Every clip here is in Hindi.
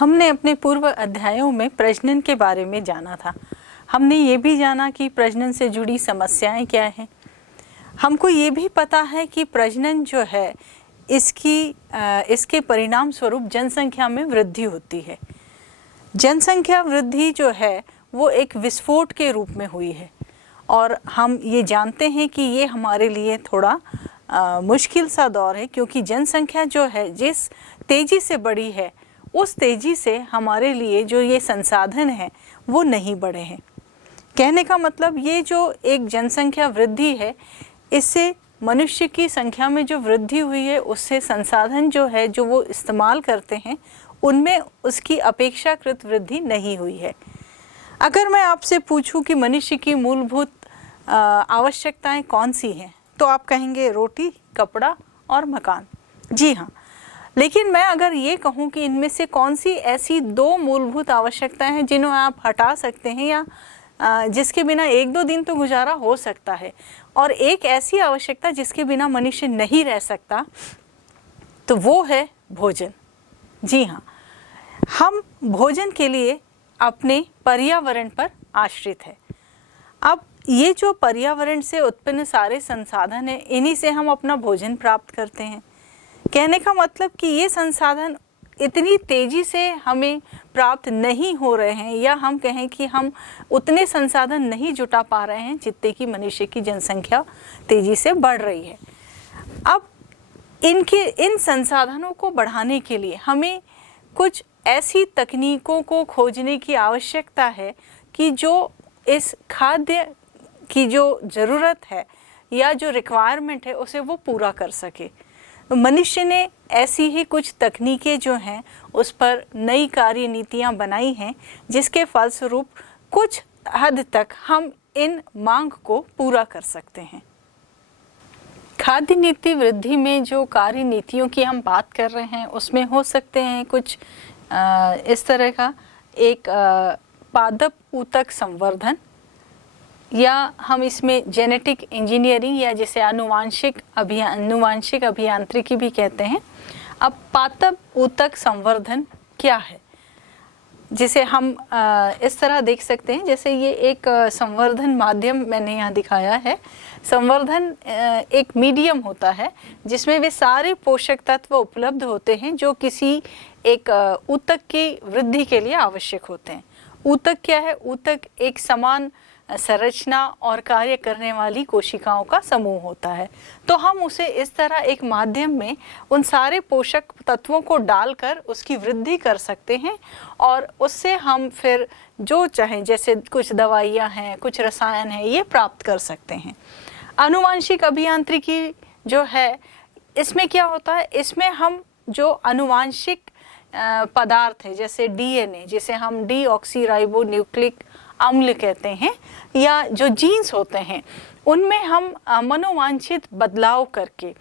हमने अपने पूर्व अध्यायों में प्रजनन के बारे में जाना था। हमने ये भी जाना कि प्रजनन से जुड़ी समस्याएं क्या हैं। हमको ये भी पता है कि प्रजनन जो है इसके परिणाम स्वरूप जनसंख्या में वृद्धि होती है। जनसंख्या वृद्धि जो है वो एक विस्फोट के रूप में हुई है और हम ये जानते हैं कि ये हमारे लिए थोड़ा मुश्किल सा दौर है, क्योंकि जनसंख्या जो है जिस तेज़ी से बढ़ी है उस तेज़ी से हमारे लिए जो ये संसाधन हैं वो नहीं बढ़े हैं। कहने का मतलब ये जो एक जनसंख्या वृद्धि है, इससे मनुष्य की संख्या में जो वृद्धि हुई है उससे संसाधन जो है जो वो इस्तेमाल करते हैं उनमें उसकी अपेक्षाकृत वृद्धि नहीं हुई है। अगर मैं आपसे पूछूं कि मनुष्य की मूलभूत आवश्यकताएं कौन सी हैं, तो आप कहेंगे रोटी, कपड़ा और मकान। जी हाँ, लेकिन मैं अगर ये कहूँ कि इनमें से कौन सी ऐसी दो मूलभूत आवश्यकताएं हैं जिन्हें आप हटा सकते हैं या जिसके बिना एक दो दिन तो गुजारा हो सकता है, और एक ऐसी आवश्यकता जिसके बिना मनुष्य नहीं रह सकता, तो वो है भोजन। जी हाँ, हम भोजन के लिए अपने पर्यावरण पर आश्रित है। अब ये जो पर्यावरण से उत्पन्न सारे संसाधन हैं, इन्हीं से हम अपना भोजन प्राप्त करते हैं। कहने का मतलब कि ये संसाधन इतनी तेज़ी से हमें प्राप्त नहीं हो रहे हैं, या हम कहें कि हम उतने संसाधन नहीं जुटा पा रहे हैं जितने कि मनुष्य की जनसंख्या तेज़ी से बढ़ रही है। अब इन संसाधनों को बढ़ाने के लिए हमें कुछ ऐसी तकनीकों को खोजने की आवश्यकता है कि जो इस खाद्य की जो ज़रूरत है या जो रिक्वायरमेंट है उसे वो पूरा कर सके। मनुष्य ने ऐसी ही कुछ तकनीकें जो हैं उस पर नई कार्य नीतियाँ बनाई हैं, जिसके फलस्वरूप कुछ हद तक हम इन मांग को पूरा कर सकते हैं। खाद्य नीति वृद्धि में जो कार्य नीतियों की हम बात कर रहे हैं उसमें हो सकते हैं कुछ इस तरह का एक पादप ऊतक संवर्धन, या हम इसमें जेनेटिक इंजीनियरिंग या जिसे आनुवांशिक अभियांत्रिकी भी कहते हैं। अब पादप ऊतक संवर्धन क्या है, जिसे हम इस तरह देख सकते हैं, जैसे ये एक संवर्धन माध्यम मैंने यहाँ दिखाया है। संवर्धन एक मीडियम होता है जिसमें वे सारे पोषक तत्व उपलब्ध होते हैं जो किसी एक ऊतक की वृद्धि के लिए आवश्यक होते हैं। ऊतक क्या है? ऊतक एक समान संरचना और कार्य करने वाली कोशिकाओं का समूह होता है। तो हम उसे इस तरह एक माध्यम में उन सारे पोषक तत्वों को डालकर उसकी वृद्धि कर सकते हैं, और उससे हम फिर जो चाहें, जैसे कुछ दवाइयाँ हैं, कुछ रसायन हैं, ये प्राप्त कर सकते हैं। आनुवांशिक अभियांत्रिकी जो है, इसमें क्या होता है, इसमें हम जो आनुवांशिक पदार्थ है जैसे डीएनए, जिसे हम डीऑक्सीराइबो न्यूक्लिक अम्ल कहते हैं, या जो जीन्स होते हैं, उनमें हम मनोवांछित बदलाव करके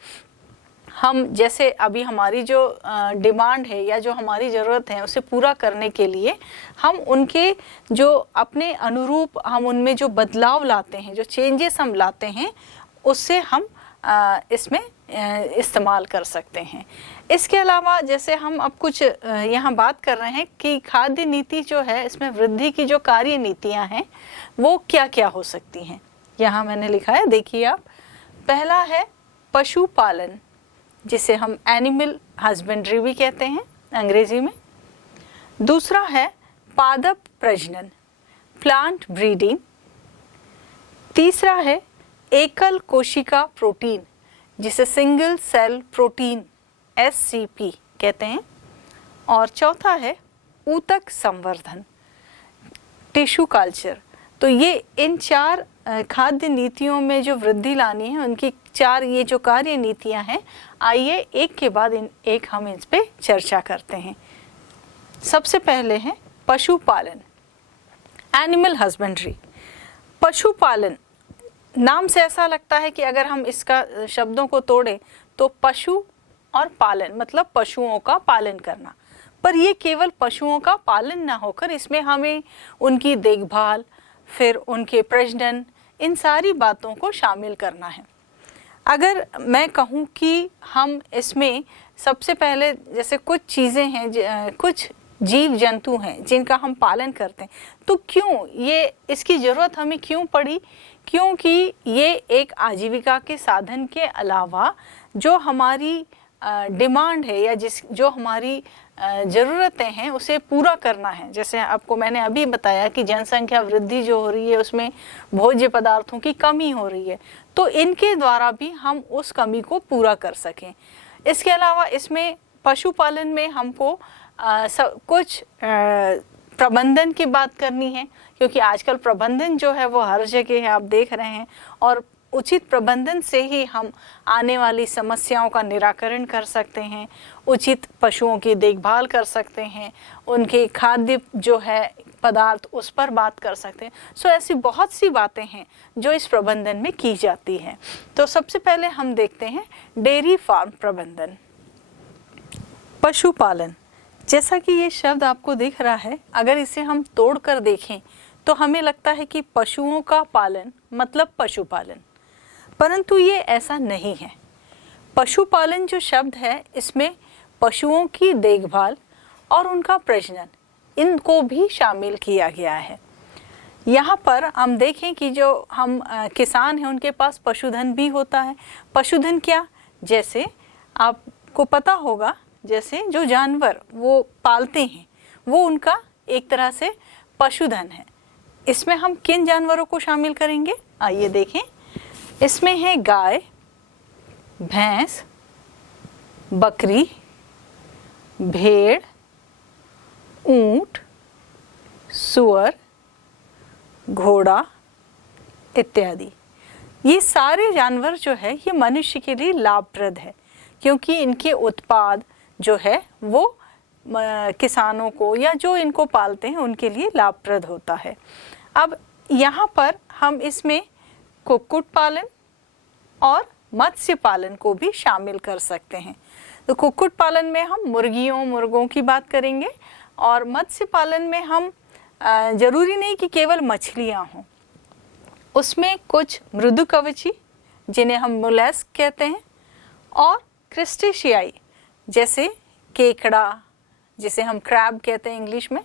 हम, जैसे अभी हमारी जो डिमांड है या जो हमारी ज़रूरत है उसे पूरा करने के लिए हम उनके जो अपने अनुरूप हम उनमें जो बदलाव लाते हैं, जो चेंजेस हम लाते हैं, उससे हम इसमें इस्तेमाल कर सकते हैं। इसके अलावा जैसे हम अब कुछ यहाँ बात कर रहे हैं कि खाद्य नीति जो है, इसमें वृद्धि की जो कार्य नीतियाँ हैं वो क्या क्या हो सकती हैं, यहाँ मैंने लिखा है, देखिए आप। पहला है पशुपालन, जिसे हम एनिमल हस्बेंड्री भी कहते हैं अंग्रेजी में। दूसरा है पादप प्रजनन, प्लांट ब्रीडिंग। तीसरा है एकल कोशिका प्रोटीन, जिसे सिंगल सेल प्रोटीन SCP कहते हैं। और चौथा है ऊतक संवर्धन, टिश्यू कल्चर। तो ये इन चार खाद्य नीतियों में जो वृद्धि लानी है, उनकी चार ये जो कार्य नीतियां हैं, आइए एक के बाद एक हम इस पे चर्चा करते हैं। सबसे पहले है पशुपालन, एनिमल हस्बेंड्री। पशुपालन नाम से ऐसा लगता है कि अगर हम इसका शब्दों को तोड़ें तो पशु और पालन मतलब पशुओं का पालन करना, पर ये केवल पशुओं का पालन ना होकर इसमें हमें उनकी देखभाल, फिर उनके प्रजनन, इन सारी बातों को शामिल करना है। अगर मैं कहूँ कि हम इसमें सबसे पहले जैसे कुछ चीज़ें हैं, कुछ जीव जंतु हैं जिनका हम पालन करते हैं। तो क्यों ये इसकी ज़रूरत हमें क्यों पड़ी? क्योंकि ये एक आजीविका के साधन के अलावा जो हमारी डिमांड है या जो हमारी ज़रूरतें हैं उसे पूरा करना है। जैसे आपको मैंने अभी बताया कि जनसंख्या वृद्धि जो हो रही है उसमें भोज्य पदार्थों की कमी हो रही है, तो इनके द्वारा भी हम उस कमी को पूरा कर सकें। इसके अलावा इसमें पशुपालन में हमको कुछ प्रबंधन की बात करनी है, क्योंकि आजकल प्रबंधन जो है वो हर जगह है, आप देख रहे हैं, और उचित प्रबंधन से ही हम आने वाली समस्याओं का निराकरण कर सकते हैं, उचित पशुओं की देखभाल कर सकते हैं, उनके खाद्य जो है पदार्थ उस पर बात कर सकते हैं। सो ऐसी बहुत सी बातें हैं जो इस प्रबंधन में की जाती हैं। तो सबसे पहले हम देखते हैं डेयरी फार्म प्रबंधन। पशुपालन, जैसा कि ये शब्द आपको दिख रहा है, अगर इसे हम तोड़कर देखें तो हमें लगता है कि पशुओं का पालन मतलब पशुपालन, परंतु ये ऐसा नहीं है। पशुपालन जो शब्द है इसमें पशुओं की देखभाल और उनका प्रजनन, इनको भी शामिल किया गया है। यहाँ पर हम देखें कि जो हम किसान हैं उनके पास पशुधन भी होता है। पशुधन क्या? जैसे आपको पता होगा, जैसे जो जानवर वो पालते हैं वो उनका एक तरह से पशुधन है। इसमें हम किन जानवरों को शामिल करेंगे? आइए देखें। इसमें है गाय, भैंस, बकरी, भेड़, ऊंट, सूअर, घोड़ा इत्यादि। ये सारे जानवर जो है ये मनुष्य के लिए लाभप्रद है, क्योंकि इनके उत्पाद जो है वो किसानों को या जो इनको पालते हैं उनके लिए लाभप्रद होता है। अब यहाँ पर हम इसमें कुक्कुट पालन और मत्स्य पालन को भी शामिल कर सकते हैं। तो कुक्कुट पालन में हम मुर्गों की बात करेंगे, और मत्स्य पालन में हम जरूरी नहीं कि केवल मछलियाँ हों, उसमें कुछ मृदुकवची जिन्हें हम मोलस्क कहते हैं, और क्रिस्टेशियाई जैसे केकड़ा जिसे हम क्रैब कहते हैं इंग्लिश में,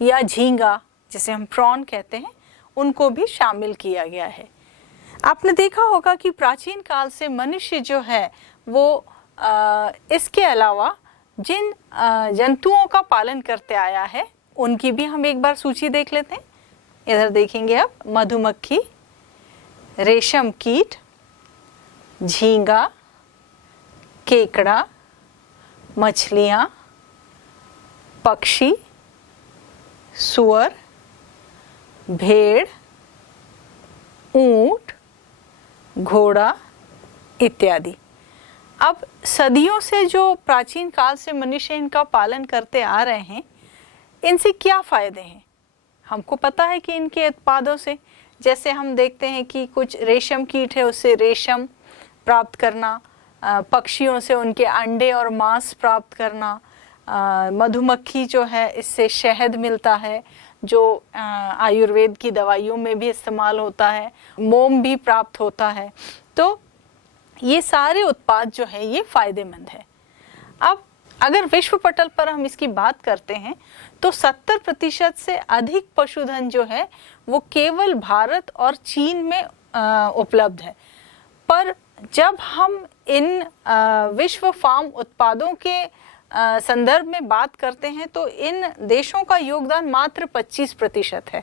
या झींगा जिसे हम प्रॉन कहते हैं, उनको भी शामिल किया गया है। आपने देखा होगा कि प्राचीन काल से मनुष्य जो है वो इसके अलावा जिन जंतुओं का पालन करते आया है उनकी भी हम एक बार सूची देख लेते हैं। इधर देखेंगे आप, मधुमक्खी, रेशम कीट, झींगा, केकड़ा, मछलियाँ, पक्षी, सूअर, भेड़, ऊंट, घोड़ा इत्यादि। अब सदियों से जो प्राचीन काल से मनुष्य इनका पालन करते आ रहे हैं, इनसे क्या फ़ायदे हैं? हमको पता है कि इनके उत्पादों से, जैसे हम देखते हैं कि कुछ रेशम कीट है उससे रेशम प्राप्त करना, पक्षियों से उनके अंडे और मांस प्राप्त करना, मधुमक्खी जो है इससे शहद मिलता है जो आयुर्वेद की दवाइयों में भी इस्तेमाल होता है, मोम भी प्राप्त होता है। तो ये सारे उत्पाद जो है ये फ़ायदेमंद है। अब अगर विश्व पटल पर हम इसकी बात करते हैं तो 70% से अधिक पशुधन जो है वो केवल भारत और चीन में उपलब्ध है। पर जब हम इन विश्व फार्म उत्पादों के संदर्भ में बात करते हैं तो इन देशों का योगदान मात्र 25% है।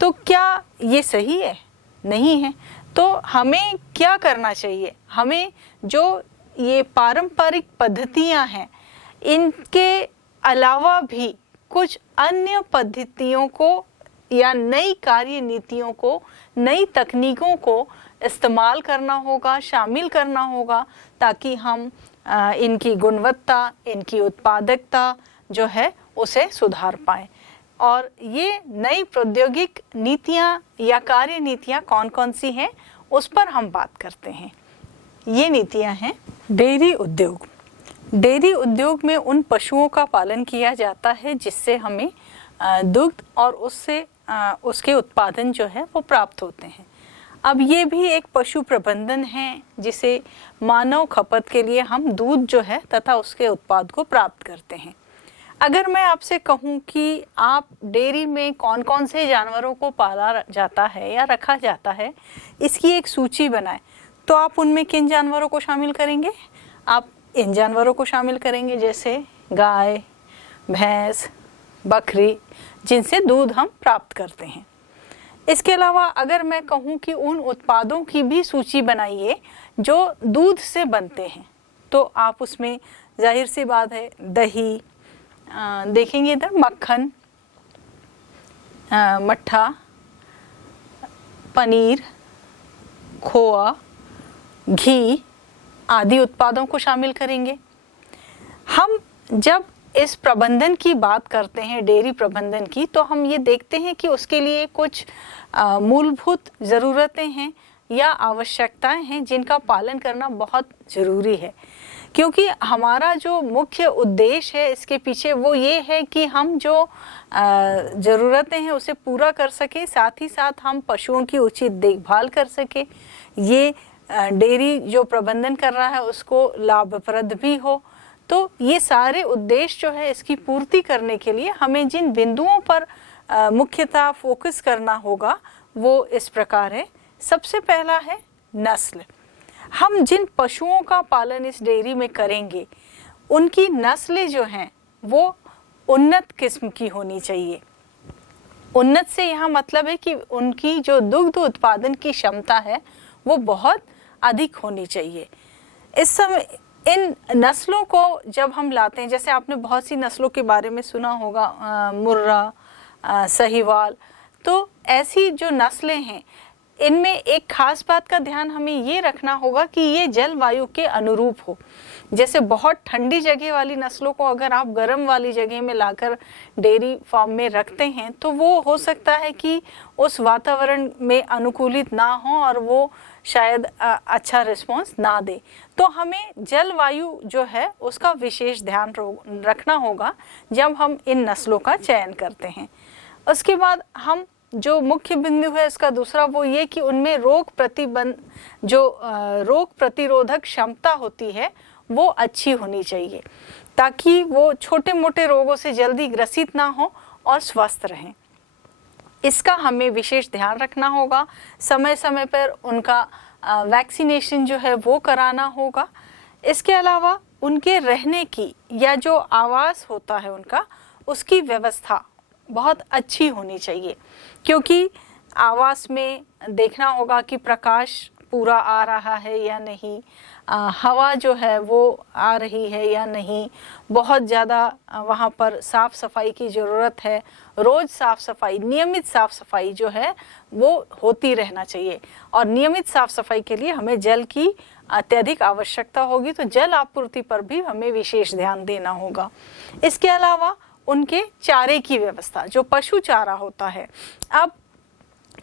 तो क्या ये सही है? नहीं है। तो हमें क्या करना चाहिए? हमें जो ये पारंपरिक पद्धतियां हैं इनके अलावा भी कुछ अन्य पद्धतियों को या नई कार्य नीतियों को, नई तकनीकों को इस्तेमाल करना होगा, शामिल करना होगा, ताकि हम इनकी गुणवत्ता, इनकी उत्पादकता जो है उसे सुधार पाएं। और ये नई प्रौद्योगिक नीतियाँ या कार्य नीतियाँ कौन कौन सी हैं उस पर हम बात करते हैं। ये नीतियाँ हैं डेयरी उद्योग। डेयरी उद्योग में उन पशुओं का पालन किया जाता है जिससे हमें दुग्ध और उससे उसके उत्पादन जो है वो प्राप्त होते हैं। अब ये भी एक पशु प्रबंधन है जिसे मानव खपत के लिए हम दूध जो है तथा उसके उत्पाद को प्राप्त करते हैं। अगर मैं आपसे कहूँ कि आप डेयरी में कौन कौन से जानवरों को पाला जाता है या रखा जाता है, इसकी एक सूची बनाएं, तो आप उनमें किन जानवरों को शामिल करेंगे? आप इन जानवरों को शामिल करेंगे जैसे गाय, भैंस, बकरी, जिनसे दूध हम प्राप्त करते हैं। इसके अलावा अगर मैं कहूँ कि उन उत्पादों की भी सूची बनाइए जो दूध से बनते हैं, तो आप उसमें जाहिर सी बात है दही देखेंगे, इधर मक्खन, मट्ठा, पनीर, खोआ, घी आदि उत्पादों को शामिल करेंगे। हम जब इस प्रबंधन की बात करते हैं, डेयरी प्रबंधन की, तो हम ये देखते हैं कि उसके लिए कुछ मूलभूत ज़रूरतें हैं या आवश्यकताएं हैं जिनका पालन करना बहुत ज़रूरी है, क्योंकि हमारा जो मुख्य उद्देश्य है इसके पीछे वो ये है कि हम जो ज़रूरतें हैं उसे पूरा कर सकें, साथ ही साथ हम पशुओं की उचित देखभाल कर सकें, ये डेयरी जो प्रबंधन कर रहा है उसको लाभप्रद भी हो। तो ये सारे उद्देश्य जो है इसकी पूर्ति करने के लिए हमें जिन बिंदुओं पर मुख्यतः फोकस करना होगा वो इस प्रकार है। सबसे पहला है नस्ल। हम जिन पशुओं का पालन इस डेयरी में करेंगे उनकी नस्लें जो हैं वो उन्नत किस्म की होनी चाहिए। उन्नत से यहाँ मतलब है कि उनकी जो दुग्ध उत्पादन की क्षमता है वो बहुत अधिक होनी चाहिए। इस समय इन नस्लों को जब हम लाते हैं, जैसे आपने बहुत सी नस्लों के बारे में सुना होगा, मुर्रा, सहीवाल, तो ऐसी जो नस्लें हैं इनमें एक खास बात का ध्यान हमें ये रखना होगा कि ये जलवायु के अनुरूप हो। जैसे बहुत ठंडी जगह वाली नस्लों को अगर आप गर्म वाली जगह में लाकर डेयरी फार्म में रखते हैं तो वो हो सकता है कि उस वातावरण में अनुकूलित ना हो और वो शायद अच्छा रिस्पॉन्स ना दे। तो हमें जलवायु जो है उसका विशेष ध्यान रखना होगा जब हम इन नस्लों का चयन करते हैं। उसके बाद हम जो मुख्य बिंदु है इसका दूसरा वो ये कि उनमें रोग प्रतिरोधक क्षमता होती है वो अच्छी होनी चाहिए, ताकि वो छोटे मोटे रोगों से जल्दी ग्रसित ना हो और स्वस्थ रहें। इसका हमें विशेष ध्यान रखना होगा। समय समय पर उनका वैक्सीनेशन जो है वो कराना होगा। इसके अलावा उनके रहने की या जो आवास होता है उनका, उसकी व्यवस्था बहुत अच्छी होनी चाहिए, क्योंकि आवास में देखना होगा कि प्रकाश पूरा आ रहा है या नहीं, हवा जो है वो आ रही है या नहीं, बहुत ज़्यादा वहाँ पर साफ़ सफाई की ज़रूरत है। रोज़ साफ़ सफाई, नियमित साफ़ सफाई जो है वो होती रहना चाहिए, और नियमित साफ़ सफाई के लिए हमें जल की अत्यधिक आवश्यकता होगी, तो जल आपूर्ति पर भी हमें विशेष ध्यान देना होगा। इसके अलावा उनके चारे की व्यवस्था, जो पशु चारा होता है, अब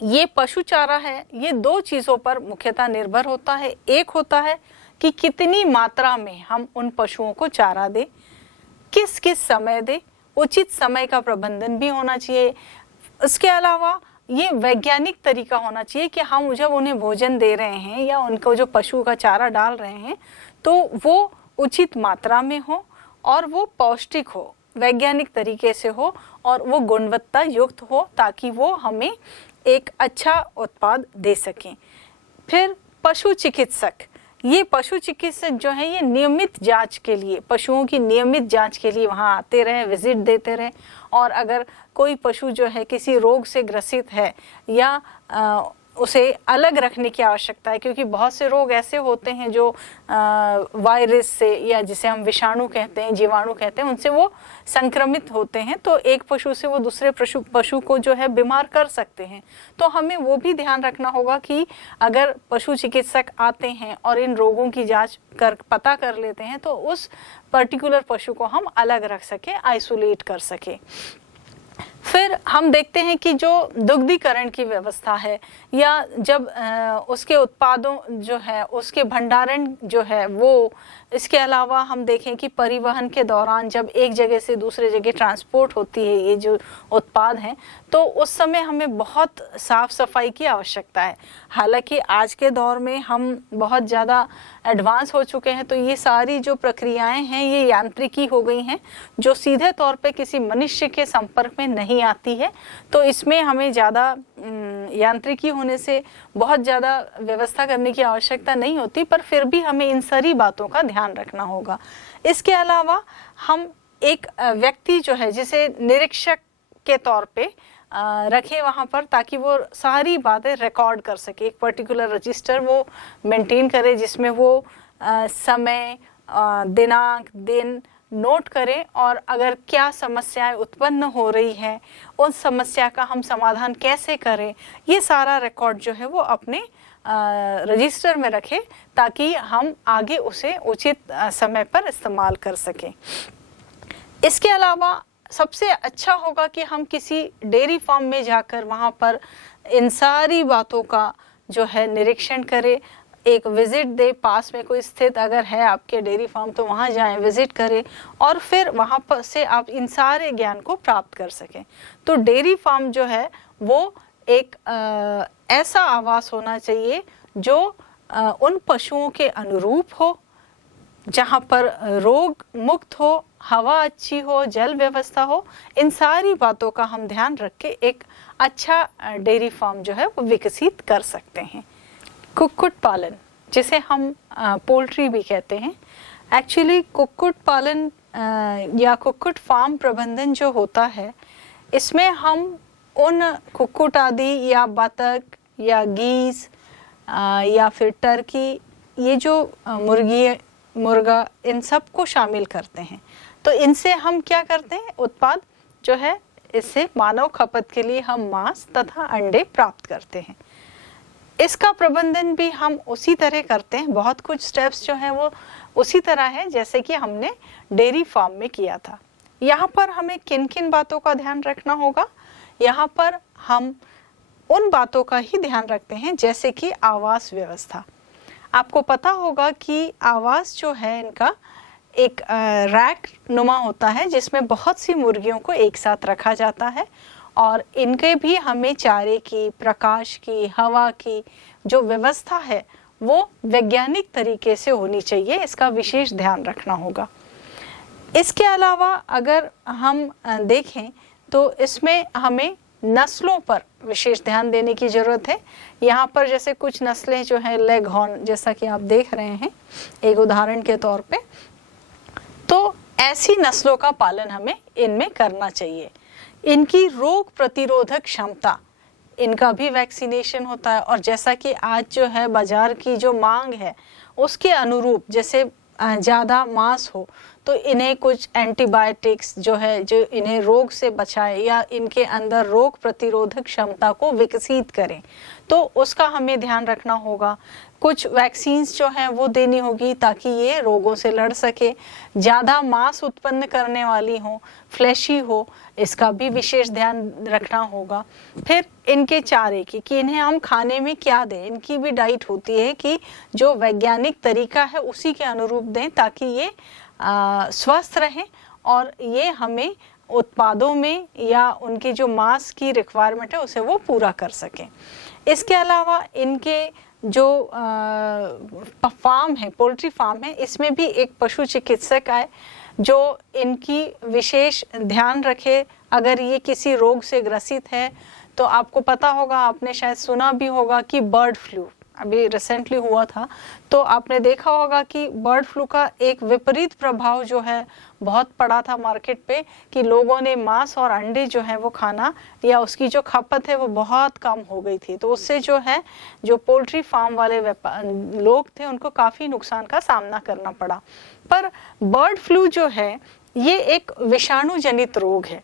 ये पशु चारा है ये दो चीज़ों पर मुख्यतः निर्भर होता है। एक होता है कि कितनी मात्रा में हम उन पशुओं को चारा दें, किस किस समय दें, उचित समय का प्रबंधन भी होना चाहिए। उसके अलावा ये वैज्ञानिक तरीका होना चाहिए कि हम जब उन्हें भोजन दे रहे हैं या उनको जो पशु का चारा डाल रहे हैं तो वो उचित मात्रा में हो और वो पौष्टिक हो, वैज्ञानिक तरीके से हो और वो गुणवत्ता युक्त हो, ताकि वो हमें एक अच्छा उत्पाद दे सकें। फिर पशु चिकित्सक, ये पशु चिकित्सक जो है ये नियमित जांच के लिए, पशुओं की नियमित जांच के लिए वहाँ आते रहे, विजिट देते रहे, और अगर कोई पशु जो है किसी रोग से ग्रसित है या उसे अलग रखने की आवश्यकता है, क्योंकि बहुत से रोग ऐसे होते हैं जो वायरस से या जिसे हम विषाणु कहते हैं, जीवाणु कहते हैं, उनसे वो संक्रमित होते हैं, तो एक पशु से वो दूसरे पशु को जो है बीमार कर सकते हैं। तो हमें वो भी ध्यान रखना होगा कि अगर पशु चिकित्सक आते हैं और इन रोगों की जांच कर पता कर लेते हैं तो उस पर्टिकुलर पशु को हम अलग रख सकें, आइसोलेट कर सकें। फिर हम देखते हैं कि जो दुग्धीकरण की व्यवस्था है या जब उसके उत्पादों जो है उसके भंडारण जो है वो, इसके अलावा हम देखें कि परिवहन के दौरान जब एक जगह से दूसरे जगह ट्रांसपोर्ट होती है ये जो उत्पाद हैं, तो उस समय हमें बहुत साफ़ सफाई की आवश्यकता है। हालांकि आज के दौर में हम बहुत ज़्यादा एडवांस हो चुके हैं, तो ये सारी जो प्रक्रियाएं हैं ये यांत्रिकी हो गई हैं, जो सीधे तौर पे किसी मनुष्य के संपर्क में नहीं आती है। तो इसमें हमें ज़्यादा यांत्रिकी होने से बहुत ज़्यादा व्यवस्था करने की आवश्यकता नहीं होती, पर फिर भी हमें इन सारी बातों का ध्यान रखना होगा। इसके अलावा हम एक व्यक्ति जो है जिसे निरीक्षक के तौर पे रखें वहाँ पर, ताकि वो सारी बातें रिकॉर्ड कर सके। एक पर्टिकुलर रजिस्टर वो मेंटेन करे जिसमें वो समय, दिनांक, दिन नोट करें, और अगर क्या समस्याएं उत्पन्न हो रही है, उन समस्या का हम समाधान कैसे करें, ये सारा रिकॉर्ड जो है वो अपने रजिस्टर में रखें, ताकि हम आगे उसे उचित समय पर इस्तेमाल कर सकें। इसके अलावा सबसे अच्छा होगा कि हम किसी डेयरी फार्म में जाकर वहाँ पर इन सारी बातों का जो है निरीक्षण करें, एक विज़िट दे, पास में कोई स्थित अगर है आपके डेयरी फार्म तो वहाँ जाएं, विज़िट करें, और फिर वहाँ पर से आप इन सारे ज्ञान को प्राप्त कर सकें। तो डेयरी फार्म जो है वो एक ऐसा आवास होना चाहिए जो उन पशुओं के अनुरूप हो, जहाँ पर रोग मुक्त हो, हवा अच्छी हो, जल व्यवस्था हो। इन सारी बातों का हम ध्यान रख के एक अच्छा डेयरी फार्म जो है वो विकसित कर सकते हैं। कुक्कुट पालन, जिसे हम पोल्ट्री भी कहते हैं, एक्चुअली कुक्कुट पालन या कुक्कुट फार्म प्रबंधन जो होता है, इसमें हम उन कुक्कुट आदि या बतख या गीज़ या फिर टर्की, ये जो मुर्गा, इन सब को शामिल करते हैं। तो इनसे हम क्या करते हैं, उत्पाद जो है इससे मानव खपत के लिए हम मांस तथा अंडे प्राप्त करते हैं। इसका प्रबंधन भी हम उसी तरह करते हैं, बहुत कुछ स्टेप्स जो हैं वो उसी तरह है जैसे कि हमने डेयरी फार्म में किया था। यहाँ पर हमें किन किन बातों का ध्यान रखना होगा, यहाँ पर हम उन बातों का ही ध्यान रखते हैं जैसे कि आवास व्यवस्था। आपको पता होगा कि आवास जो है इनका एक रैक नुमा होता है, जिसमें बहुत सी मुर्गियों को एक साथ रखा जाता है, और इनके भी हमें चारे की, प्रकाश की, हवा की जो व्यवस्था है वो वैज्ञानिक तरीके से होनी चाहिए, इसका विशेष ध्यान रखना होगा। इसके अलावा अगर हम देखें तो इसमें हमें नस्लों पर विशेष ध्यान देने की ज़रूरत है। यहाँ पर जैसे कुछ नस्लें जो हैं लेग हॉर्न, जैसा कि आप देख रहे हैं एक उदाहरण के तौर पे, तो ऐसी नस्लों का पालन हमें इनमें करना चाहिए। इनकी रोग प्रतिरोधक क्षमता, इनका भी वैक्सीनेशन होता है, और जैसा कि आज जो है बाजार की जो मांग है उसके अनुरूप, जैसे ज़्यादा मांस हो तो इन्हें कुछ एंटीबायोटिक्स जो है जो इन्हें रोग से बचाए या इनके अंदर रोग प्रतिरोधक क्षमता को विकसित करें, तो उसका हमें ध्यान रखना होगा। कुछ वैक्सीन्स जो हैं वो देनी होगी ताकि ये रोगों से लड़ सके। ज़्यादा मांस उत्पन्न करने वाली हो, फ्लैशी हो, इसका भी विशेष ध्यान रखना होगा। फिर इनके चारे की, कि इन्हें हम खाने में क्या दें, इनकी भी डाइट होती है कि जो वैज्ञानिक तरीका है उसी के अनुरूप दें, ताकि ये स्वस्थ रहें और ये हमें उत्पादों में या उनकी जो मांस की रिक्वायरमेंट है उसे वो पूरा कर सकें। इसके अलावा इनके जो फार्म है, पोल्ट्री फार्म है, इसमें भी एक पशु चिकित्सक आए जो इनकी विशेष ध्यान रखे। अगर ये किसी रोग से ग्रसित है तो आपको पता होगा, आपने शायद सुना भी होगा कि बर्ड फ्लू अभी रिसेंटली हुआ था, तो आपने देखा होगा कि बर्ड फ्लू का एक विपरीत प्रभाव जो है बहुत पड़ा था मार्केट पे, कि लोगों ने मांस और अंडे जो है वो खाना या उसकी जो खपत है वो बहुत कम हो गई थी। तो उससे जो है जो पोल्ट्री फार्म वाले लोग थे उनको काफ़ी नुकसान का सामना करना पड़ा। पर बर्ड फ्लू जो है ये एक विषाणु जनित रोग है।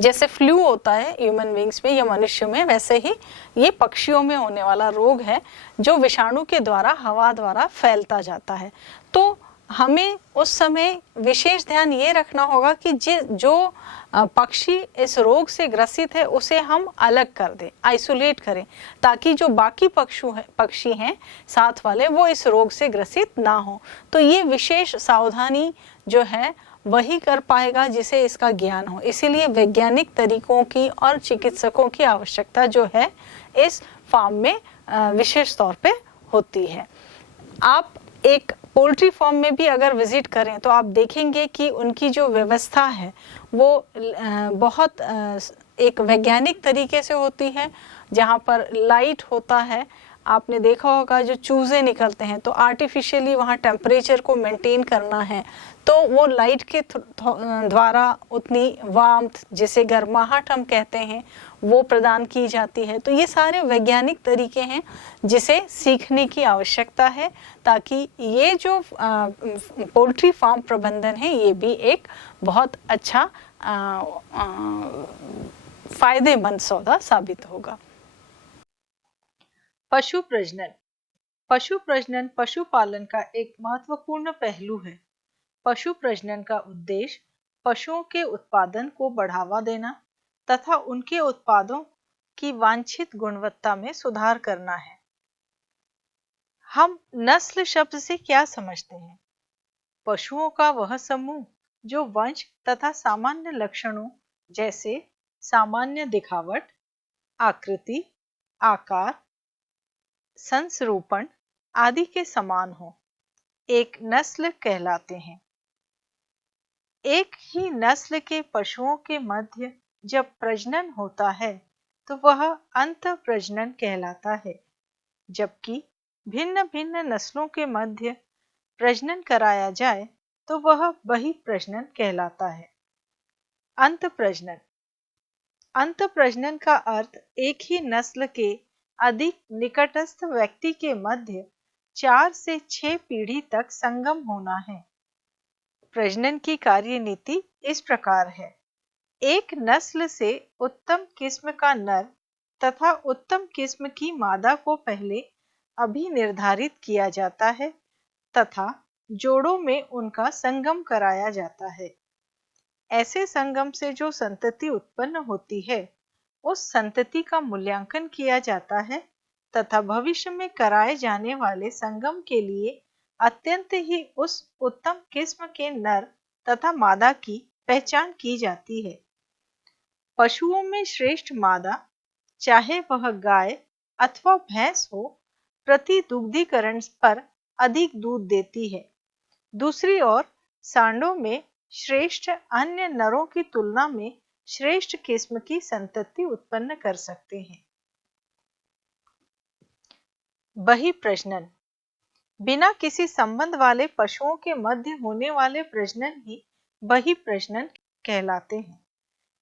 जैसे फ्लू होता है ह्यूमन बींग्स में या मनुष्य में, वैसे ही ये पक्षियों में होने वाला रोग है जो विषाणु के द्वारा, हवा द्वारा फैलता जाता है। तो हमें उस समय विशेष ध्यान ये रखना होगा कि जो पक्षी इस रोग से ग्रसित है उसे हम अलग कर दें, आइसोलेट करें, ताकि जो बाकी पक्षी हैं साथ वाले वो इस रोग से ग्रसित ना हो। तो ये विशेष सावधानी जो है वही कर पाएगा जिसे इसका ज्ञान हो। इसीलिए वैज्ञानिक तरीकों की और चिकित्सकों की आवश्यकता जो है इस फार्म में विशेष तौर पे होती है। आप एक पोल्ट्री फार्म में भी अगर विजिट करें तो आप देखेंगे कि उनकी जो व्यवस्था है वो बहुत एक वैज्ञानिक तरीके से होती है, जहाँ पर लाइट होता है। आपने देखा होगा जो चूजे निकलते हैं तो आर्टिफिशियली वहाँ टेम्परेचर को मेंटेन करना है, तो वो लाइट के द्वारा उतनी वार्मथ, जिसे गर्माहट हम कहते हैं, वो प्रदान की जाती है। तो ये सारे वैज्ञानिक तरीके हैं जिसे सीखने की आवश्यकता है, ताकि ये जो पोल्ट्री फार्म प्रबंधन है ये भी एक बहुत अच्छा फायदेमंद सौदा साबित होगा। पशु प्रजनन। पशु प्रजनन पशुपालन का एक महत्वपूर्ण पहलू है। पशु प्रजनन का उद्देश्य पशुओं के उत्पादन को बढ़ावा देना तथा उनके उत्पादों की वांछित गुणवत्ता में सुधार करना है। हम नस्ल शब्द से क्या समझते हैं? पशुओं का वह समूह जो वंश तथा सामान्य लक्षणों जैसे सामान्य दिखावट, आकृति, आकार, संस्रूपण आदि के समान हो, एक नस्ल कहलाते हैं। एक ही नस्ल के पशुओं के मध्य जब प्रजनन होता है तो वह अंत प्रजनन कहलाता है, जबकि भिन्न भिन्न नस्लों के मध्य प्रजनन कराया जाए तो वह बहिःप्रजनन कहलाता है। अंत प्रजनन। अंत प्रजनन का अर्थ एक ही नस्ल के अधिक निकटस्थ व्यक्ति के मध्य 4 से 6 पीढ़ी तक संगम होना है। प्रजनन की कार्यनीति इस प्रकार है। एक नस्ल से उत्तम किस्म का नर तथा उत्तम किस्म की मादा को पहले अभिनिर्धारित किया जाता है तथा जोड़ों में उनका संगम कराया जाता है। ऐसे संगम से जो संतति उत्पन्न होती है उस संतति का मूल्यांकन किया जाता है तथा भविष्य में कराए जाने वाले संगम के लिए अत्यंत ही उस उत्तम किस्म के नर तथा मादा की पहचान की जाती है। पशुओं में श्रेष्ठ मादा, चाहे वह गाय अथवा भैंस हो, प्रति दुग्धीकरण पर अधिक दूध देती है। दूसरी ओर सांडों में श्रेष्ठ अन्य नरों की तुलना में श्रेष्ठ किस्म की संतति उत्पन्न कर सकते हैं। बहिःप्रजनन। बिना किसी संबंध वाले पशुओं के मध्य होने वाले प्रजनन ही बहिःप्रजनन कहलाते हैं।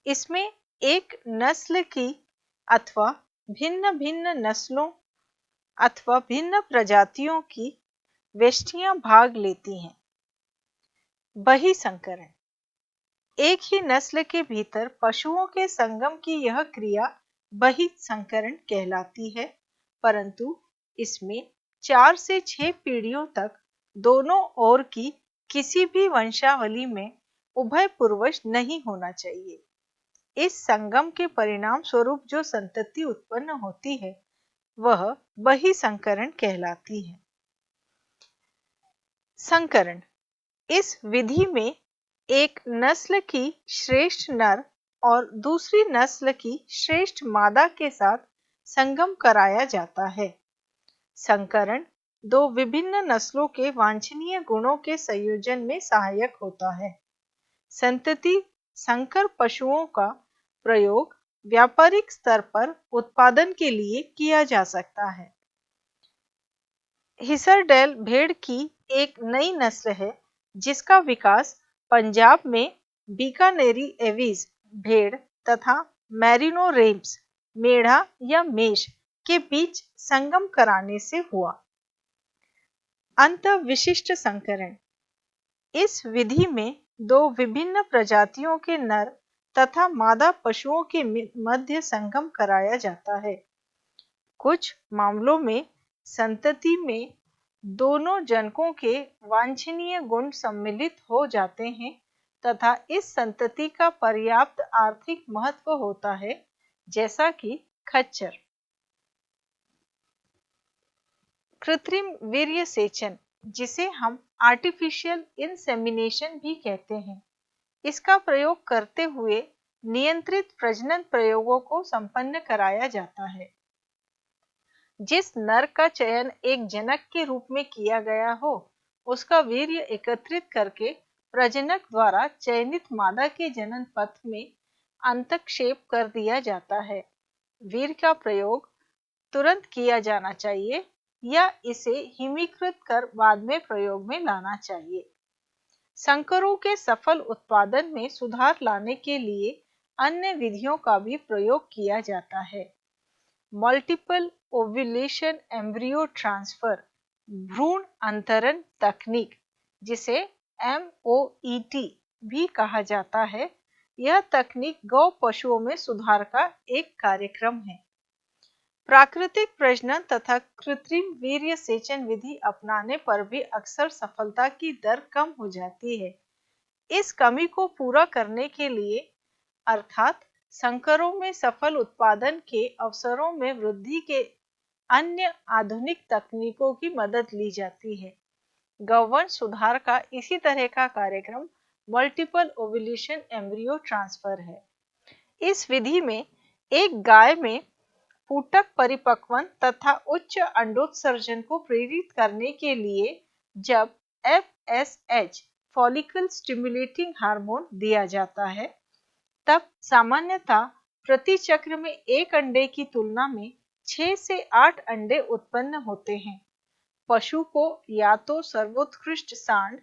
इसमें एक नस्ल की अथवा भिन्न भिन्न नस्लों अथवा भिन्न प्रजातियों की वेष्टियां भाग लेती हैं। बहिःसंकरण। एक ही नस्ल के भीतर पशुओं के संगम की यह क्रिया बहिःसंकरण कहलाती है, परंतु इसमें 4 से 6 पीढ़ियों तक दोनों ओर की किसी भी वंशावली में उभय पूर्वज नहीं होना चाहिए। इस संगम के परिणाम स्वरूप जो संतति उत्पन्न होती है वह बहिःसंकरण कहलाती है। संकरण। इस विधि में एक नस्ल की श्रेष्ठ नर और दूसरी नस्ल की श्रेष्ठ मादा के साथ संगम कराया जाता है। संकरण दो विभिन्न नस्लों के वांछनीय गुणों के संयोजन में सहायक होता है। संतति संकर पशुओं का प्रयोग व्यापारिक स्तर पर उत्पादन के लिए किया जा सकता है। हिसरडेल भेड़ की एक नई नस्ल है जिसका विकास पंजाब में बीकानेरी एविस भेड़ तथा मैरिनो रेम्स मेढ़ा या मेष के बीच संगम कराने से हुआ। अंतःविशिष्ट संकरण। इस विधि में दो विभिन्न प्रजातियों के नर तथा मादा पशुओं के मध्य संगम कराया जाता है। कुछ मामलों में संतति में दोनों जनकों के वांछनीय गुण सम्मिलित हो जाते हैं तथा इस संतति का पर्याप्त आर्थिक महत्व होता है, जैसा कि खच्चर। कृत्रिम वीर्य सेचन, जिसे हम आर्टिफिशियल इंसेमिनेशन भी कहते हैं, इसका प्रयोग करते हुए नियंत्रित प्रजनन प्रयोगों को संपन्न कराया जाता है। जिस नर का चयन एक जनक के रूप में किया गया हो, उसका वीर्य एकत्रित करके प्रजनक द्वारा चयनित मादा के जनन पथ में अंतक्षेप कर दिया जाता है। वीर्य का प्रयोग तुरंत किया जाना चाहिए या इसे हिमीकृत कर बाद में प्रयोग में लाना चाहिए। संकरों के सफल उत्पादन में सुधार लाने के लिए अन्य विधियों का भी प्रयोग किया जाता है। मल्टीपल ओव्यूलेशन एम्ब्रियो ट्रांसफर, भ्रूण अंतरण तकनीक, जिसे MOET भी कहा जाता है, यह तकनीक गौ पशुओं में सुधार का एक कार्यक्रम है। प्राकृतिक प्रजनन तथा कृत्रिम वीर्य सेचन विधि अपनाने पर भी अक्सर सफलता की दर कम हो जाती है। इस कमी को पूरा करने के लिए अर्थात संकरों में सफल उत्पादन के अवसरों में वृद्धि के अन्य आधुनिक तकनीकों की मदद ली जाती है। गौवंश सुधार का इसी तरह का कार्यक्रम मल्टीपल ओव्यूलेशन एम्ब्रियो ट्रांसफर है। इस विधि में एक गाय में ऊतक परिपक्वन तथा उच्च अंडोत्सर्जन को प्रेरित करने के लिए जब FSH फॉलिकल स्टिमुलेटिंग हार्मोन दिया जाता है, तब सामान्यतः प्रति चक्र में एक अंडे की तुलना में 6 से 8 अंडे उत्पन्न होते हैं। पशु को या तो सर्वोत्कृष्ट सांड,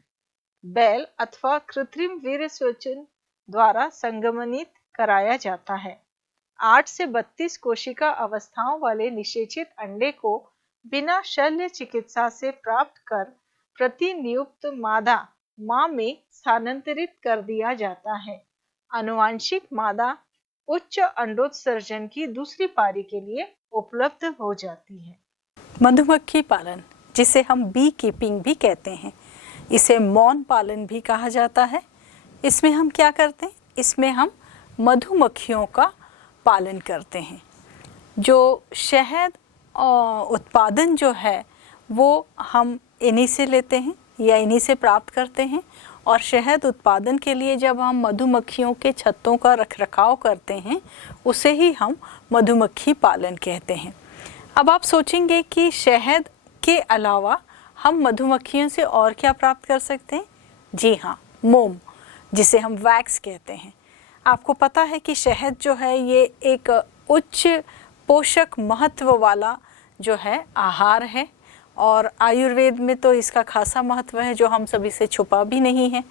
बैल अथवा कृत्रिम वीर्यसेचन द्वारा संगमनित कराया जाता है। 8 से 32 कोशिका अवस्थाओं वाले निषेचित अंडे को बिना शल्य चिकित्सा से प्राप्त कर प्रतिनियुक्त मादा मां में स्थानांतरित कर दिया जाता है। आनुवांशिक मादा उच्च अंडोत्सर्जन की दूसरी पारी के लिए उपलब्ध हो जाती है। मधुमक्खी पालन, जिसे हम बी कीपिंग भी कहते हैं, इसे मौन पालन भी कहा जाता है। इसमें हम क्या करते हैं? इसमें हम मधुमक्खियों का पालन करते हैं। जो शहद उत्पादन जो है वो हम इन्हीं से लेते हैं या इन्हीं से प्राप्त करते हैं, और शहद उत्पादन के लिए जब हम मधुमक्खियों के छत्तों का रखरखाव करते हैं, उसे ही हम मधुमक्खी पालन कहते हैं। अब आप सोचेंगे कि शहद के अलावा हम मधुमक्खियों से और क्या प्राप्त कर सकते हैं? जी हाँ, मोम, जिसे हम वैक्स कहते हैं। आपको पता है कि शहद जो है ये एक उच्च पोषक महत्व वाला जो है आहार है, और आयुर्वेद में तो इसका खासा महत्व है जो हम सभी से छुपा भी नहीं है।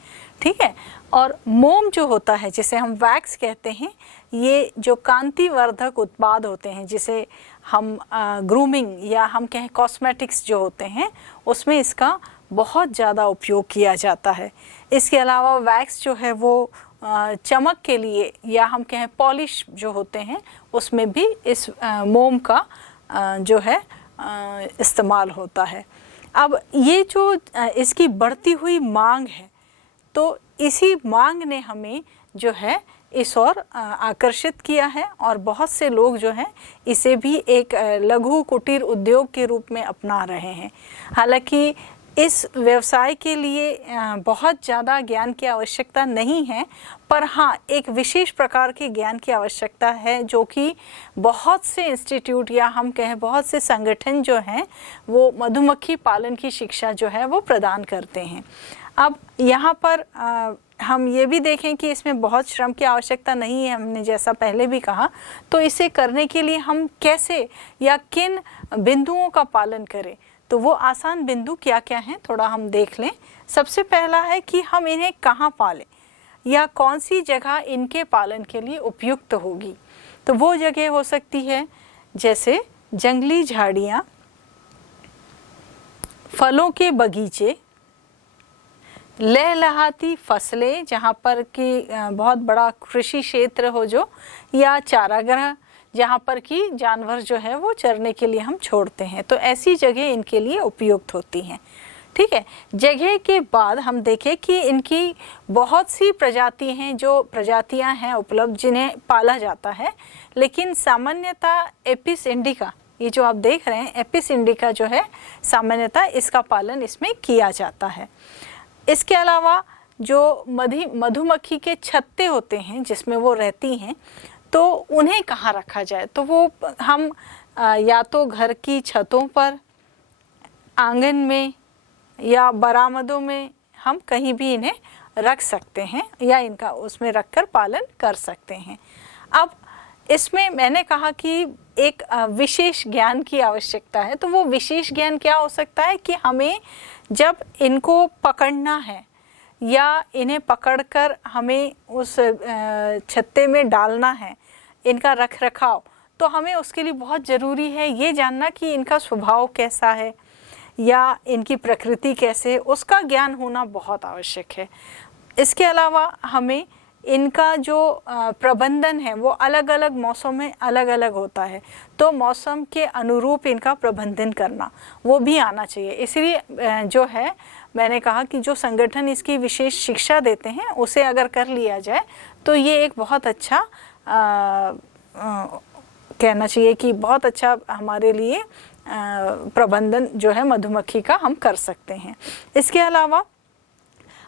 ठीक है। और मोम जो होता है, जिसे हम वैक्स कहते हैं, ये जो कांतिवर्धक उत्पाद होते हैं, जिसे हम ग्रूमिंग या हम कहें कॉस्मेटिक्स जो होते हैं, उसमें इसका बहुत ज़्यादा उपयोग किया जाता है। इसके अलावा वैक्स जो है वो चमक के लिए या हम कहें पॉलिश जो होते हैं, उसमें भी इस मोम का जो है इस्तेमाल होता है। अब ये जो इसकी बढ़ती हुई मांग है, तो इसी मांग ने हमें जो है इस ओर आकर्षित किया है, और बहुत से लोग जो हैं इसे भी एक लघु कुटीर उद्योग के रूप में अपना रहे हैं। हालांकि इस व्यवसाय के लिए बहुत ज़्यादा ज्ञान की आवश्यकता नहीं है, पर हाँ, एक विशेष प्रकार के ज्ञान की आवश्यकता है, जो कि बहुत से इंस्टीट्यूट या हम कहें बहुत से संगठन जो हैं वो मधुमक्खी पालन की शिक्षा जो है वो प्रदान करते हैं। अब यहाँ पर हम ये भी देखें कि इसमें बहुत श्रम की आवश्यकता नहीं है, हमने जैसा पहले भी कहा। तो इसे करने के लिए हम कैसे या किन बिंदुओं का पालन करें, तो वो आसान बिंदु क्या क्या हैं थोड़ा हम देख लें। सबसे पहला है कि हम इन्हें कहाँ पालें या कौन सी जगह इनके पालन के लिए उपयुक्त होगी। तो वो जगह हो सकती है जैसे जंगली झाड़ियाँ, फलों के बगीचे, लहलहाती फसलें जहाँ पर कि बहुत बड़ा कृषि क्षेत्र हो जो, या चारागाह जहाँ पर कि जानवर जो है वो चरने के लिए हम छोड़ते हैं, तो ऐसी जगह इनके लिए उपयुक्त होती हैं। ठीक है। जगह के बाद हम देखें कि इनकी बहुत सी प्रजातियां हैं उपलब्ध जिन्हें पाला जाता है, लेकिन सामान्यतः एपिस इंडिका, ये जो आप देख रहे हैं एपिस इंडिका जो है, सामान्यतः इसका पालन इसमें किया जाता है। इसके अलावा जो मधुमक्खी के छत्ते होते हैं जिसमें वो रहती हैं, तो उन्हें कहाँ रखा जाए, तो वो हम या तो घर की छतों पर, आंगन में या बरामदों में हम कहीं भी इन्हें रख सकते हैं या इनका उसमें रखकर पालन कर सकते हैं। अब इसमें मैंने कहा कि एक विशेष ज्ञान की आवश्यकता है। तो वो विशेष ज्ञान क्या हो सकता है कि हमें जब इनको पकड़ना है या इन्हें पकड़कर हमें उस छत्ते में डालना है, इनका रख रखाव, तो हमें उसके लिए बहुत ज़रूरी है ये जानना कि इनका स्वभाव कैसा है या इनकी प्रकृति कैसे है, उसका ज्ञान होना बहुत आवश्यक है। इसके अलावा हमें इनका जो प्रबंधन है वो अलग अलग मौसम में अलग अलग होता है, तो मौसम के अनुरूप इनका प्रबंधन करना वो भी आना चाहिए। इसलिए जो है मैंने कहा कि जो संगठन इसकी विशेष शिक्षा देते हैं उसे अगर कर लिया जाए तो ये एक बहुत अच्छा कहना चाहिए कि बहुत अच्छा हमारे लिए प्रबंधन जो है मधुमक्खी का हम कर सकते हैं। इसके अलावा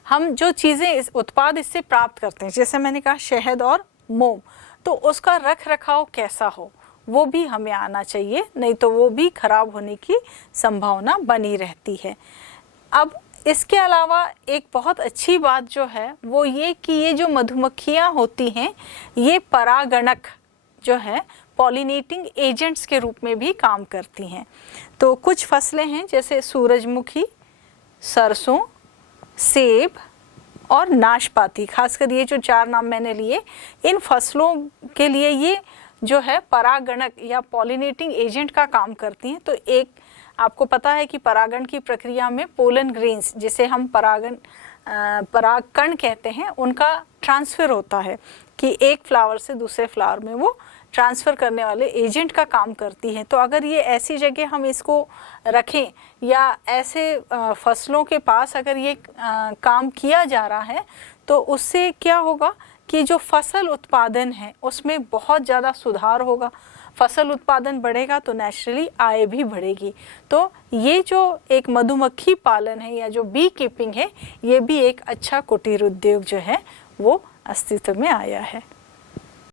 हम जो चीज़ें उत्पाद इससे प्राप्त करते हैं, जैसे मैंने कहा शहद और मोम, तो उसका रख रखाव कैसा हो वो भी हमें आना चाहिए, नहीं तो वो भी खराब होने की संभावना बनी रहती है। अब इसके अलावा एक बहुत अच्छी बात जो है वो ये कि ये जो मधुमक्खियाँ होती हैं ये परागणक जो है पॉलिनेटिंग एजेंट्स के रूप में भी काम करती हैं। तो कुछ फसलें हैं जैसे सूरजमुखी, सरसों, सेब और नाशपाती, खासकर ये जो 4 नाम मैंने लिए, इन फसलों के लिए ये जो है परागणक या पॉलिनेटिंग एजेंट का काम करती हैं। तो एक आपको पता है कि परागण की प्रक्रिया में पोलन ग्रेन्स, जिसे हम परागकण कहते हैं, उनका ट्रांसफ़र होता है कि एक फ्लावर से दूसरे फ्लावर में वो ट्रांसफ़र करने वाले एजेंट का काम करती है। तो अगर ये ऐसी जगह हम इसको रखें या ऐसे फसलों के पास अगर ये काम किया जा रहा है तो उससे क्या होगा कि जो फसल उत्पादन है उसमें बहुत ज़्यादा सुधार होगा। फसल उत्पादन बढ़ेगा तो नेचुरली आय भी बढ़ेगी। तो ये जो एक मधुमक्खी पालन है या जो बी कीपिंग है, ये भी एक अच्छा कुटीर उद्योग जो है वो अस्तित्व में आया है।